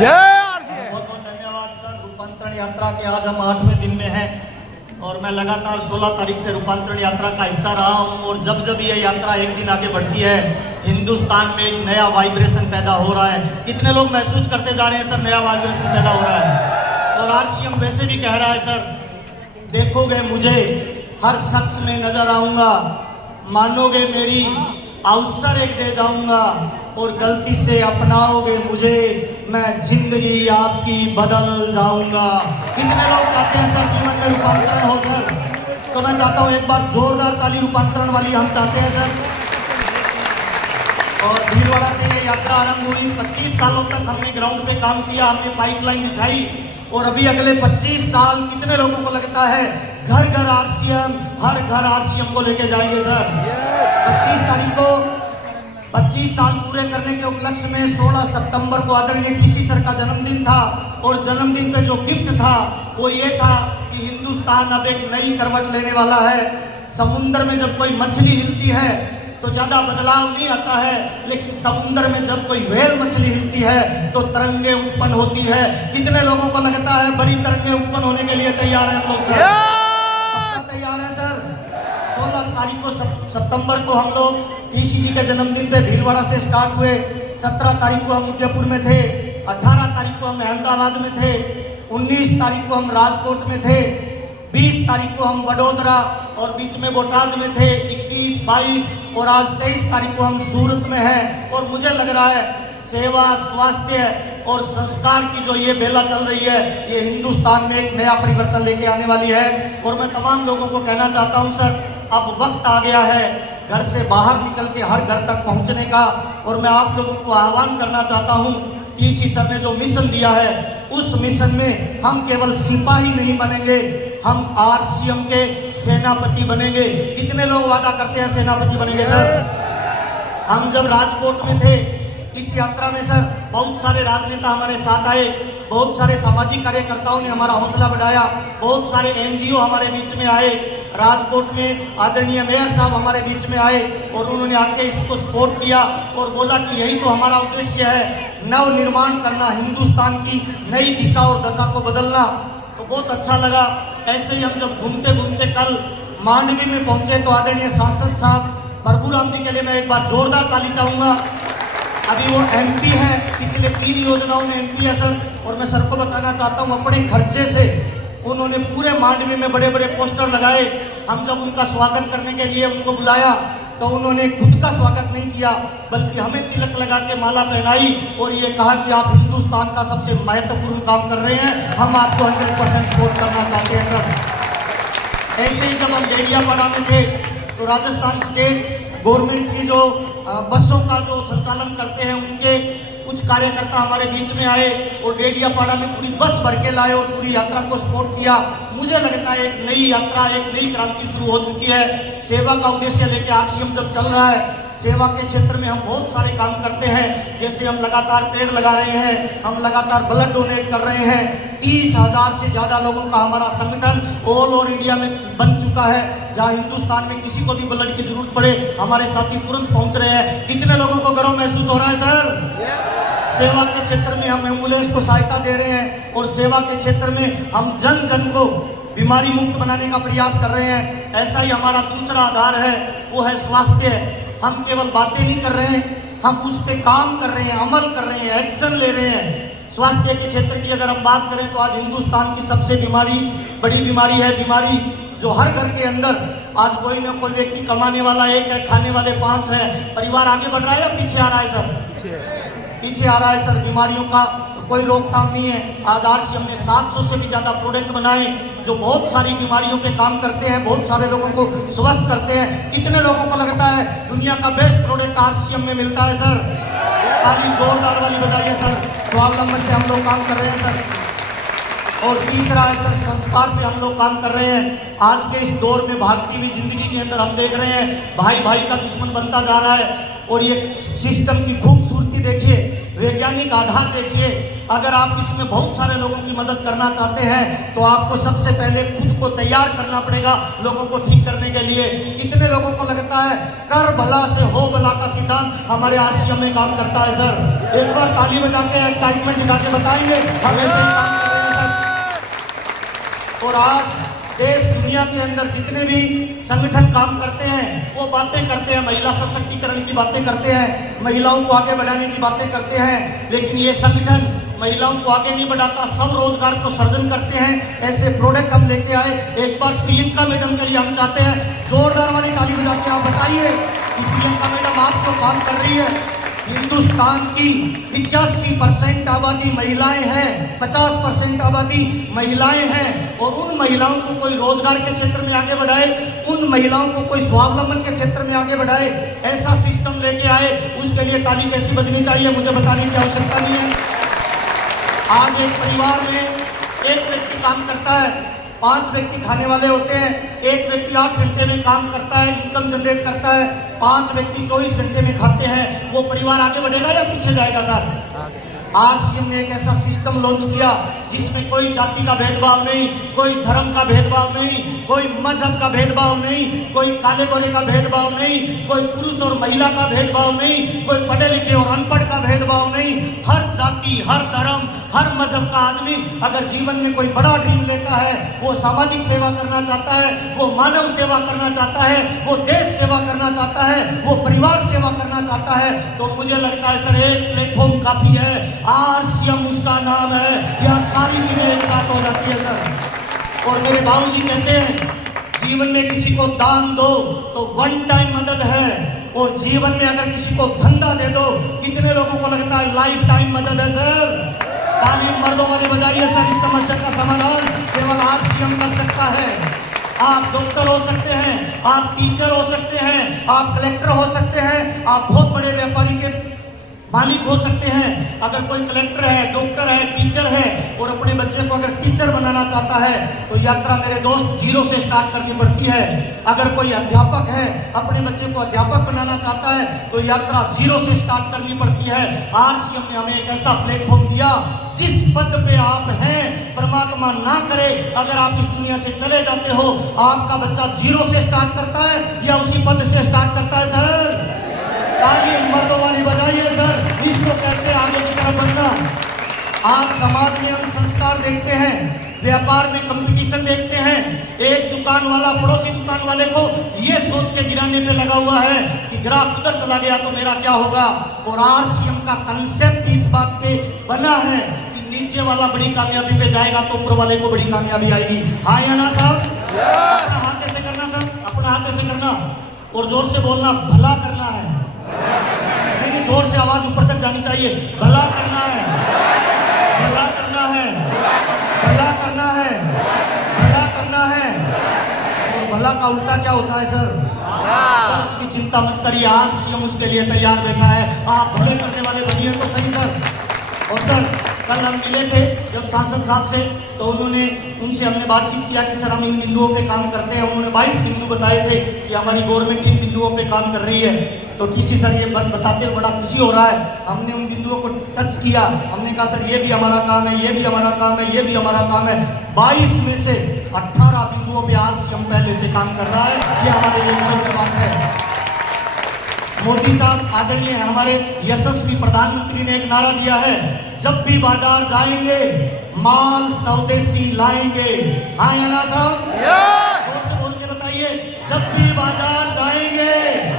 बहुत बहुत धन्यवाद सर। रूपांतरण यात्रा के आज हम 8वें दिन में हैं और मैं लगातार 16 तारीख से रूपांतरण यात्रा का हिस्सा रहा हूं और जब जब ये यात्रा एक दिन आगे बढ़ती है हिंदुस्तान में एक नया वाइब्रेशन पैदा हो रहा है। कितने लोग महसूस करते जा रहे हैं सर, नया वाइब्रेशन पैदा हो रहा है। और आरसीएम वैसे भी कह रहा है सर, देखोगे मुझे हर शख्स में नजर आऊंगा, मानोगे मेरी अवसर एक दे जाऊंगा और गलती से अपनाओगे मुझे, मैं जिंदगी आपकी बदल जाऊंगा। कितने लोग चाहते हैं सर जीवन में रूपांतरण हो सर? तो मैं चाहता हूं एक बार जोरदार ताली रूपांतरण वाली हम चाहते हैं सर। और भीलवाड़ा से ये यात्रा आरंभ हुई। 25 सालों तक हमने ग्राउंड पे काम किया, हमने पाइपलाइन बिछाई और अभी अगले 25 साल कितने लोगों को लगता है घर घर आरसीएम, हर घर आरसीएम को लेके जाएंगे सर। 25 तारीख को 25 साल पूरे करने के उपलक्ष्य में 16 सितंबर को आदरणीय टीसी सर का जन्मदिन था और जन्मदिन पे जो गिफ्ट था वो ये था कि हिंदुस्तान अब एक नई करवट लेने वाला है। समुद्र में जब कोई मछली हिलती है तो ज्यादा बदलाव नहीं आता है, लेकिन समुद्र में जब कोई व्हेल मछली हिलती है तो तरंगे उत्पन्न होती है। कितने लोगों को लगता है बड़ी तरंगे उत्पन्न होने के लिए तैयार हैं लोग सर? तैयार है सर। 16 तारीख को सितंबर को हम लोग टीसी जी के जन्मदिन पे भीलवाड़ा से स्टार्ट हुए। 17 तारीख को हम उदयपुर में थे, 18 तारीख को हम अहमदाबाद में थे, 19 तारीख को हम राजकोट में थे, 20 तारीख को हम वडोदरा और बीच में बोटाद में थे, 21, 22 और आज 23 तारीख को हम सूरत में हैं। और मुझे लग रहा है सेवा, स्वास्थ्य और संस्कार की जो ये बेला चल रही है ये हिंदुस्तान में एक नया परिवर्तन लेके आने वाली है। और मैं तमाम लोगों को कहना चाहता हूं सर, अब वक्त आ गया है घर से बाहर निकल के हर घर तक पहुंचने का। और मैं आप लोगों को आह्वान करना चाहता हूं, टीसी सर ने जो मिशन दिया है उस मिशन में हम केवल सिपाही नहीं बनेंगे, हम आरसीएम के सेनापति बनेंगे। कितने लोग वादा करते हैं सेनापति बनेंगे सर? हम जब राजकोट में थे इस यात्रा में सर बहुत सारे राजनेता हमारे साथ आए, बहुत सारे सामाजिक कार्यकर्ताओं ने हमारा हौसला बढ़ाया, बहुत सारे एनजीओ हमारे बीच में आए। राजकोट में आदरणीय मेयर साहब हमारे बीच में आए और उन्होंने आके इसको सपोर्ट किया और बोला कि यही तो हमारा उद्देश्य है, नव निर्माण करना, हिंदुस्तान की नई दिशा और दशा को बदलना। तो बहुत अच्छा लगा। ऐसे ही हम जब घूमते घूमते कल मांडवी में पहुंचे तो आदरणीय सांसद साहब प्रभुराम जी के लिए मैं एक बार जोरदार ताली चाहूंगा। अभी वो एमपी है, पिछले 3 योजनाओं में एमपी है सर। और मैं सर को बताना चाहता हूँ अपने खर्चे से उन्होंने पूरे मांडवी में बड़े बड़े पोस्टर लगाए। हम जब उनका स्वागत करने के लिए उनको बुलाया तो उन्होंने खुद का स्वागत नहीं किया बल्कि हमें तिलक लगा के माला पहनाई और ये कहा कि आप हिंदुस्तान का सबसे महत्वपूर्ण काम कर रहे हैं, हम आपको 100% सपोर्ट करना चाहते हैं सर। ऐसे ही जब हम डेडियापाड़ा में थे तो राजस्थान स्टेट गवर्नमेंट की जो बसों का जो संचालन करते हैं उनके कुछ कार्यकर्ता हमारे बीच में आए और डेडियापाड़ा में पूरी बस भर के लाए और पूरी यात्रा को सपोर्ट किया। मुझे लगता है एक नई यात्रा, एक नई क्रांति शुरू हो चुकी है। सेवा का उद्देश्य लेके आरसीएम जब चल रहा है, सेवा के क्षेत्र में हम बहुत सारे काम करते हैं। जैसे हम लगातार पेड़ लगा रहे हैं, हम लगातार ब्लड डोनेट कर रहे हैं। 30,000 से ज़्यादा लोगों का हमारा संगठन ऑल ओवर इंडिया में बन चुका है। जहाँ हिंदुस्तान में किसी को भी ब्लड की जरूरत पड़े हमारे साथी तुरंत पहुँच रहे हैं। कितने लोगों को गर्व महसूस हो रहा है सर? सेवा के क्षेत्र में हम एम्बुलेंस को सहायता दे रहे हैं और सेवा के क्षेत्र में हम जन जन को बीमारी मुक्त बनाने का प्रयास कर रहे हैं। ऐसा ही हमारा दूसरा आधार है, वो है स्वास्थ्य। हम केवल बातें नहीं कर रहे हैं, हम उस पे काम कर रहे हैं, अमल कर रहे हैं, एक्शन ले रहे हैं। स्वास्थ्य के क्षेत्र की अगर हम बात करें तो आज हिंदुस्तान की सबसे बड़ी बीमारी है बीमारी जो हर घर के अंदर आज कोई ना कोई व्यक्ति कमाने वाला एक है, खाने वाले 5 हैं। परिवार आगे बढ़ रहा है या पीछे आ रहा है सर? पीछे आ रहा है सर। बीमारियों का कोई रोकथाम नहीं है। आज आरसीएम ने 700 से भी ज़्यादा प्रोडक्ट बनाए जो बहुत सारी बीमारियों पे काम करते हैं, बहुत सारे लोगों को स्वस्थ करते हैं। कितने लोगों को लगता है दुनिया का बेस्ट प्रोडक्ट आरसीएम में मिलता है सर? ताली जोरदार वाली बजाइए सर। स्वावलंबन पे हम लोग काम कर रहे हैं सर। और तीसरा है सर संस्कार पे हम लोग काम कर रहे हैं। आज के इस दौर में भागती हुई जिंदगी के अंदर हम देख रहे हैं भाई भाई का दुश्मन बनता जा रहा है। और ये सिस्टम की खूबसूरती देखिए, वैज्ञानिक आधार देखिए। अगर आप इसमें बहुत सारे लोगों की मदद करना चाहते हैं तो आपको सबसे पहले खुद को तैयार करना पड़ेगा लोगों को ठीक करने के लिए। कितने लोगों को लगता है कर भला से हो भला का सिद्धांत हमारे आरसीएम में काम करता है सर? एक बार ताली बजाते हैं, एक्साइटमेंट दिखा के बताएंगे हम ऐसे ही काम कर रहे हैं सर। और आज देश दुनिया के अंदर जितने भी संगठन काम करते हैं वो बातें करते हैं, महिला सशक्तिकरण की बातें करते हैं, महिलाओं को आगे बढ़ाने की बातें करते हैं, लेकिन ये संगठन महिलाओं को आगे नहीं बढ़ाता, सब रोजगार को सृजन करते हैं। ऐसे प्रोडक्ट हम लेके आए। एक बार प्रियंका मैडम के लिए हम चाहते हैं जोरदार वाली ताली बजा के आप बताइए कि प्रियंका मैडम आप जो काम कर रही है। हिंदुस्तान की 85% आबादी महिलाएं हैं, 50% आबादी महिलाएं हैं, और उन महिलाओं को कोई रोजगार के क्षेत्र में आगे बढ़ाए, उन महिलाओं को कोई स्वावलंबन के क्षेत्र में आगे बढ़ाए, ऐसा सिस्टम लेके आए। उसके लिए ताली कैसी बजनी चाहिए मुझे बताने की आवश्यकता नहीं है। आज एक परिवार में एक व्यक्ति काम करता है, 5 व्यक्ति खाने वाले होते हैं, एक व्यक्ति 8 घंटे में काम करता है, इनकम जनरेट करता है, 5 व्यक्ति 24 घंटे में खाते हैं। वो परिवार आगे बढ़ेगा या पीछे जाएगा सर? आरसीएम ने एक ऐसा सिस्टम लॉन्च किया जिसमें कोई जाति का भेदभाव नहीं, कोई धर्म का भेदभाव नहीं, कोई मजहब का भेदभाव नहीं, कोई काले गोरे का भेदभाव नहीं, कोई पुरुष और महिला का भेदभाव नहीं, कोई पढ़े लिखे और अनपढ़ का भेदभाव नहीं। हर जाति, हर धर्म, हर मजहब का आदमी अगर जीवन में कोई बड़ा ड्रीम लेता है, वो सामाजिक सेवा करना चाहता है, वो मानव सेवा करना चाहता है, वो देश सेवा करना चाहता है, वो परिवार सेवा करना चाहता है, तो मुझे लगता है सर एक प्लेटफॉर्म काफी है। आरसीएम उसका नाम है। यहाँ सारी चीजें एक साथ हो जाती है सर। और मेरे बाबूजी कहते हैं जीवन में किसी को दान दो तो वन टाइम मदद है, और जीवन में अगर किसी को धंधा दे दो, कितने लोगों को लगता है लाइफ टाइम मदद है सर? तालीम मर्दों वाली बजाइए सर। इस समस्या का समाधान केवल आरसीएम कर सकता है। आप डॉक्टर हो सकते हैं, आप टीचर हो सकते हैं, आप कलेक्टर हो सकते हैं, आप बहुत बड़े व्यापारी के मालिक हो सकते हैं। अगर कोई कलेक्टर है, डॉक्टर है, टीचर है और अपने बच्चे को अगर टीचर बनाना चाहता है तो यात्रा मेरे दोस्त जीरो से स्टार्ट करनी पड़ती है। अगर कोई अध्यापक है, अपने बच्चे को अध्यापक बनाना चाहता है तो यात्रा जीरो से स्टार्ट करनी पड़ती है। आरसीएम ने हमें एक ऐसा प्लेटफॉर्म दिया, जिस पद पे आप हैं परमात्मा ना करे अगर आप इस दुनिया से चले जाते हो, आपका बच्चा जीरो से स्टार्ट करता है या उसी पद से स्टार्ट करता है सर? ताली मर्दों वाली बजाइए सर। इसको कहते हैं आगे की तरफ बढ़ना। आज समाज में हम संस्कार देखते हैं, व्यापार में कंपटीशन देखते हैं। एक दुकान वाला पड़ोसी दुकान वाले को ये सोच के गिराने पे लगा हुआ है कि ग्राहक उधर चला गया तो मेरा क्या होगा। और आरसीएम का कंसेप्ट इस बात पे बना है कि नीचे वाला बड़ी कामयाबी पे जाएगा तो ऊपर वाले को बड़ी कामयाबी आएगी। हाँ या ना साहब? अपना हाथ ऐसे करना सर, अपना हाथ ऐसे करना और जोर से बोलना, भला करना है। नहीं, जोर से आवाज ऊपर तक जानी चाहिए। भला करना है, भला करना है, भला करना है, भला करना है। और भला का उल्टा क्या होता है सर? सर उसकी चिंता मत करिए, आरसीएम उसके लिए तैयार बैठा है। आप भले करने वाले बनिए तो सही सर। और सर कल हम मिले थे जब सांसद साहब से, तो उनसे हमने बातचीत किया कि सर हम इन बिंदुओं पे काम करते हैं। उन्होंने 22 बिंदु बताए थे कि हमारी गवर्नमेंट इन बिंदुओं पे काम कर रही है। तो टीसी सर ये बताते हुए बड़ा खुशी हो रहा है। हमने उन बिंदुओं को टच किया, हमने कहा सर ये भी हमारा काम है, ये भी हमारा काम है, ये भी हमारा काम है। 22 में से 18 बिंदुओं पे आरसीएम पहले से काम कर रहा है। ये हमारे लिए गर्व की बात है। मोदी साहब आदरणीय हमारे यशस्वी प्रधानमंत्री ने एक नारा दिया है, जब भी बाजार जाएंगे माल स्वदेशी लाएंगे। हाँ या ना साहब? जोर से बोल के बताइए, जब भी बाजार जाएंगे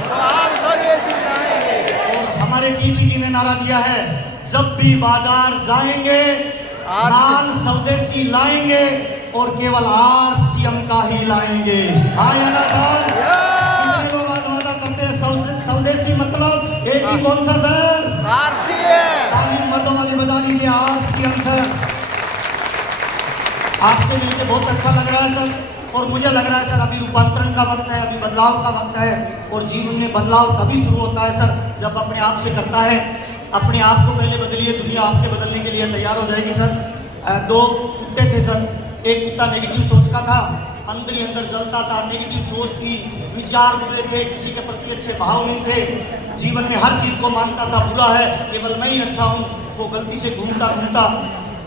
माल स्वदेशी लाएंगे। और हमारे डीसी जी ने नारा दिया है, जब भी बाजार जाएंगे माल स्वदेशी लाएंगे और केवल आरसीएम का ही लाएंगे। हाँ या ना साहब? स्वदेशी मतलब एक ही कौन सा सर? आरसीएम। ताली मर्दों वाली बजा लीजिए, आरसीएम सर। आपसे मिलकर बहुत अच्छा लग रहा है सर। और मुझे लग रहा है सर अभी रूपांतरण का वक्त है, अभी बदलाव का वक्त है। और जीवन में बदलाव तभी शुरू होता है सर जब अपने आप से करता है। अपने आप को पहले बदलिए, दुनिया आपके बदलने के लिए तैयार हो जाएगी सर। 2 कुत्ते थे सर। एक कुत्ता नेगेटिव सोच का था अंदर ही अंदर जलता था, नेगेटिव सोच थी, विचार बुरे थे, किसी के प्रति अच्छे भाव नहीं थे, जीवन में हर चीज को मानता था बुरा है, केवल मैं ही अच्छा हूँ। वो गलती से घूमता घूमता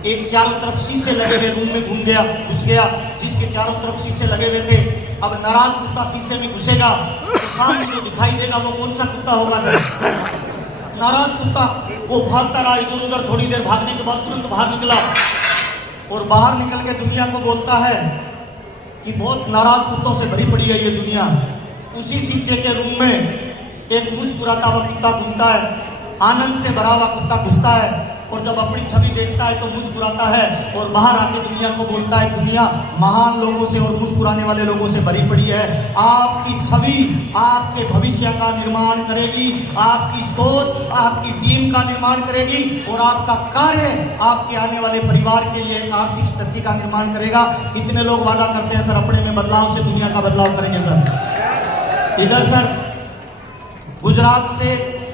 एक चारों तरफ शीशे लगे हुए रूम में घुस गया, जिसके चारों तरफ शीशे लगे हुए थे। अब नाराज कुत्ता शीशे में घुसेगा तो सामने जो दिखाई देगा वो कौन सा कुत्ता होगा सर? नाराज कुत्ता। वो भागता रहा इधर उधर, थोड़ी देर भागने के बाद तुरंत बाहर निकला और बाहर निकल के दुनिया को बोलता है कि बहुत नाराज कुत्तों से भरी पड़ी है ये दुनिया। उसी शीशे के रूम में एक मुस्कुराता हुआ कुत्ता घूमता है, आनंद से भरा हुआ कुत्ता घुसता है और जब अपनी छवि देखता है तो मुस्कुराता है और बाहर आके दुनिया को बोलता है, दुनिया महान लोगों से और मुस्कुराने वाले लोगों से भरी पड़ी है। आपकी छवि आपके भविष्य का निर्माण करेगी, आपकी सोच आपकी टीम का निर्माण करेगी और आपका कार्य आपके आने वाले परिवार के लिए एक आर्थिक स्थिति का निर्माण करेगा। कितने लोग वादा करते हैं सर अपने में बदलाव से दुनिया का बदलाव करेंगे सर? इधर सर गुजरात से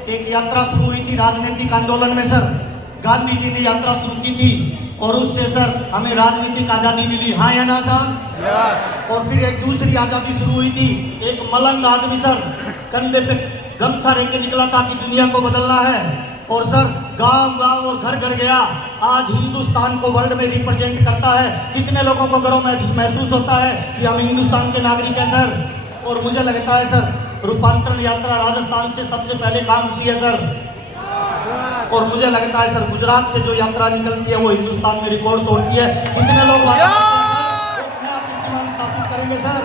एक यात्रा शुरू हुई थी राजनीतिक आंदोलन में सर, गांधी जी ने यात्रा शुरू की थी और उससे सर हमें राजनीतिक आजादी मिली, हाँ या ना साहब? और फिर एक दूसरी आजादी शुरू हुई थी। एक मलंग आदमी सर कंधे पे गमछा लेके निकला था कि दुनिया को बदलना है और सर गांव गांव और घर घर गया। आज हिंदुस्तान को वर्ल्ड में रिप्रेजेंट करता है। कितने लोगों को गर्व महसूस होता है कि हम हिंदुस्तान के नागरिक हैं सर? और मुझे लगता है सर रूपांतरण यात्रा राजस्थान से सबसे पहले काम हुई है सर, और मुझे लगता है सर गुजरात से जो यात्रा निकलती है वो हिंदुस्तान में रिकॉर्ड तोड़ती है। कितने लोग वादा कीर्तिमान स्थापित करेंगे सर?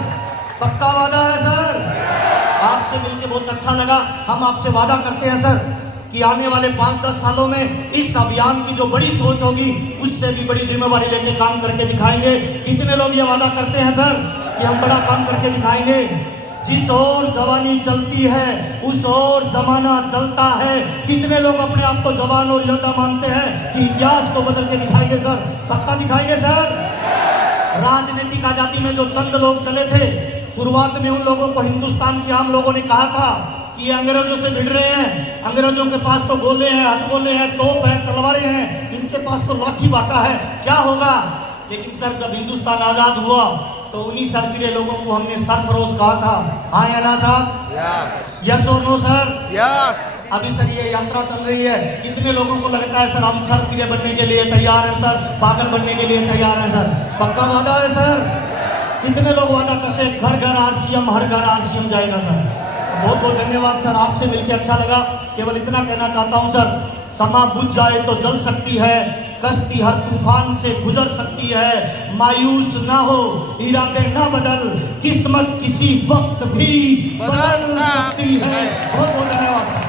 पक्का वादा है सर। आपसे मिलकर बहुत अच्छा लगा। हम आपसे वादा करते हैं सर कि आने वाले 5-10 सालों में इस अभियान की जो बड़ी सोच होगी उससे भी बड़ी जिम्मेवारी लेके काम करके दिखाएंगे। कितने लोग ये वादा करते हैं सर कि हम बड़ा काम करके दिखाएंगे? जिस ओर जवानी चलती है उस ओर जमाना चलता है। कितने लोग अपने आप को जवान और योद्धा मानते हैं कि इतिहास को बदल के दिखाएंगे सर? पक्का दिखाएंगे सर। राजनीतिक आजादी में जो चंद लोग चले थे, शुरुआत में उन लोगों को हिंदुस्तान के आम लोगों ने कहा था कि ये अंग्रेजों से भिड़ रहे हैं, अंग्रेजों के पास तो गोले हैं, हथगोले हैं, तोप है, तलवारें हैं, इनके पास तो लाठी बाटा है, क्या होगा? लेकिन सर जब हिंदुस्तान आजाद हुआ तो उन्हीं सरफिरे लोगों को हमने सरफरोश कहा था, हाँ या ना साहब? यस और नो सर? अभी सर ये यात्रा चल रही है। कितने लोगों को लगता है सर हम सरफिरे बनने के लिए तैयार हैं सर, पागल बनने के लिए तैयार हैं सर? पक्का वादा है सर। कितने लोग वादा करते हैं घर घर आरसीएम, हर घर आरसीएम जाएगा सर? बहुत बहुत धन्यवाद सर, आपसे मिलकर अच्छा लगा। केवल इतना कहना चाहता हूं सर, समा बुझ जाए तो जल सकती है, कश्ती हर तूफान से गुजर सकती है, मायूस ना हो, इरादे ना बदल, किस्मत किसी वक्त भी बदल सकती है। बहुत बहुत धन्यवाद सर।